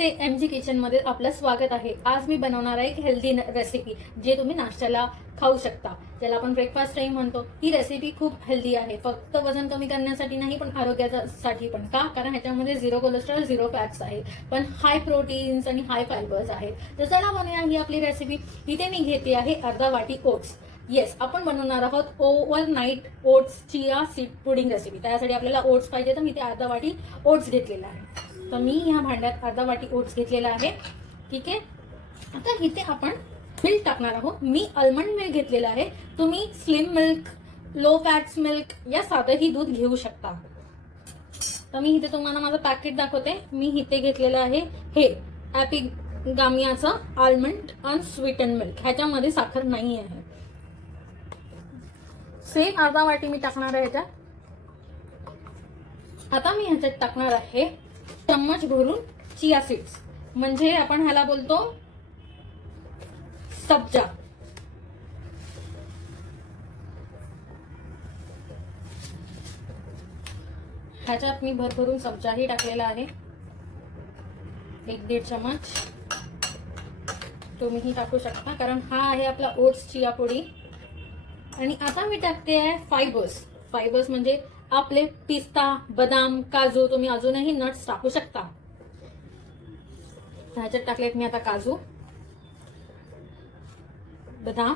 नमस्ते M G किचनमध्ये आपलं स्वागत आहे. आज मी बनवणार आहे एक हेल्दी रेसिपी जे तुम्ही नाश्त्याला खाऊ शकता. ज्याला आपण ब्रेकफास्ट टाईम म्हणतो. ही रेसिपी खूप हेल्दी आहे. फक्त वजन कमी करण्यासाठी नाही पण आरोग्यासाठी पण. का? कारण ह्याच्यामध्ये झिरो कोलेस्ट्रॉल झिरो फॅट्स आहे पण हाय प्रोटीन्स आणि हाय फायबर्स आहेत. तर चला बनवूया ही आपली रेसिपी इथे मी घेते आहे अर्धा वाटी ओट्स येस आपण बनवणार आहोत overnight oats chia seed pudding recipe त्यासाठी आपल्याला ओट्स पाहिजे तर मी ते अर्धा वाटी ओट्स घेतलेला आहे. तर मी ह्या भांड्यात अर्धा वाटी ओट्स घेतलेला आहे. ठीक आहे? आता इथे आपण मिल्क टाकणार आहोत. मी अल्मंड मिल्क घेतलेला आहे. तुम्ही slim milk low fats milk या साधंही दूध घेऊ शकता. तर मी इथे तुम्हाला माझं पॅकेट दाखवते. मी इथे घेतलेलं आहे हे ॲपी गामियाचं आल्मंड अनस्वीटन मिल्क ह्याच्यामध्ये साखर नाही आहे. सेम अर्धा वाटी मी टाकणार आहे ह्याच्यात. आता मी ह्याच्यात टाकणार आहे चम्मच भरून चिया सीड्स. म्हणजे आपण ह्याला बोलतो सब्जा. ह्याच्यात मी भरभरून सब्जाही टाकलेला आहे. एक दीड चमच तुम्हीही टाकू शकता कारण हा आहे आपला ओट्स चिया पोडी आणि आता मी टाकते आहे फायबर्स. फायबर्स म्हणजे आपले पिस्ता बदाम काजू तुम्ही अजूनही नट्स टाकू शकता. ह्याच्यात टाकलेत मी आता काजू बदाम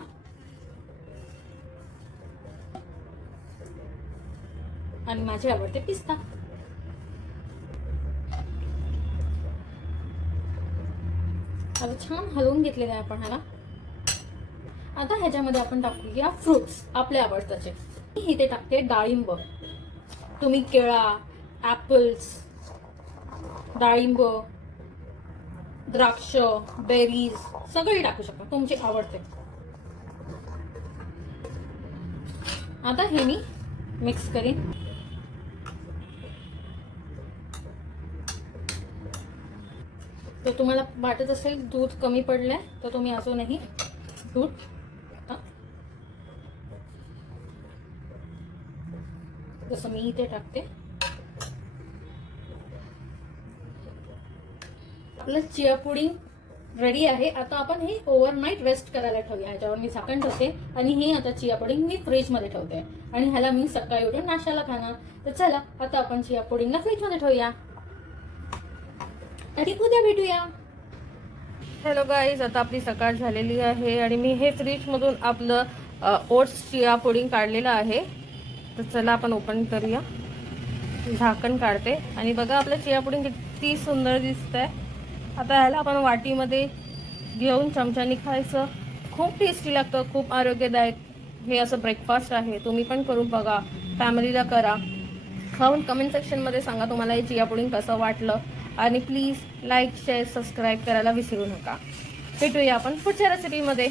आणि माझे आवडते पिस्ता. आता छान हलवून घेतलेलं आहे आपण ह्याला. आता ह्याच्यामध्ये आपण टाकूया फ्रुट्स आपले आवडताचे. मी इथे टाकते डाळिंब. तुम्ही केळा ॲपल्स डाळिंब द्राक्ष बेरीज सगळे टाकू शकता. तुमचे आवडते. आता हे मी मिक्स करीन. तर तुम्हाला वाटत असेल दूध कमी पडलंय तर तुम्ही अजूनही दूध टाका. तसं मी इथे टाकते. आपलं चिया पुडिंग रेडी आहे. आता आपण हे ओव्हरनाईट रेस्ट करायला ठेवूया. ह्याच्यावर मी झाकण ठेवते आणि हे आता चिया पुडिंग मी फ्रीजमध्ये ठेवते. आणि ह्याला मी सकाळी उठून नाश्त्याला खाणार. तर चला आता आपण चिया पुडिंगला फ्रीजमध्ये ठेवूया. आणि उद्या भेटूया. हॅलो गाईज आता आपली सकाळ झालेली आहे आणि मी हे फ्रीजमधून आपलं ओट्स चिया पुडिंग काढलेलं आहे. तर चला आपण ओपन करूया. झाकण काढते. आणि बघा आपलं चियापुडिंग किती सुंदर दिसत आहे आता ह्याला आपण वाटीमध्ये घेऊन चमच्याने खायचं. खूप टेस्टी लागतं खूप आरोग्यदायक. हे असं ब्रेकफास्ट आहे. तुम्ही पण करून बघा. फॅमिलीला करा. खाऊन कमेंट सेक्शनमध्ये सांगा तुम्हाला हे चिया पुडिंग कसं वाटलं. आणि प्लीज लाईक शेअर सबस्क्राईब करायला विसरू नका. भेटूया आपण पुढच्या रेसिपीमध्ये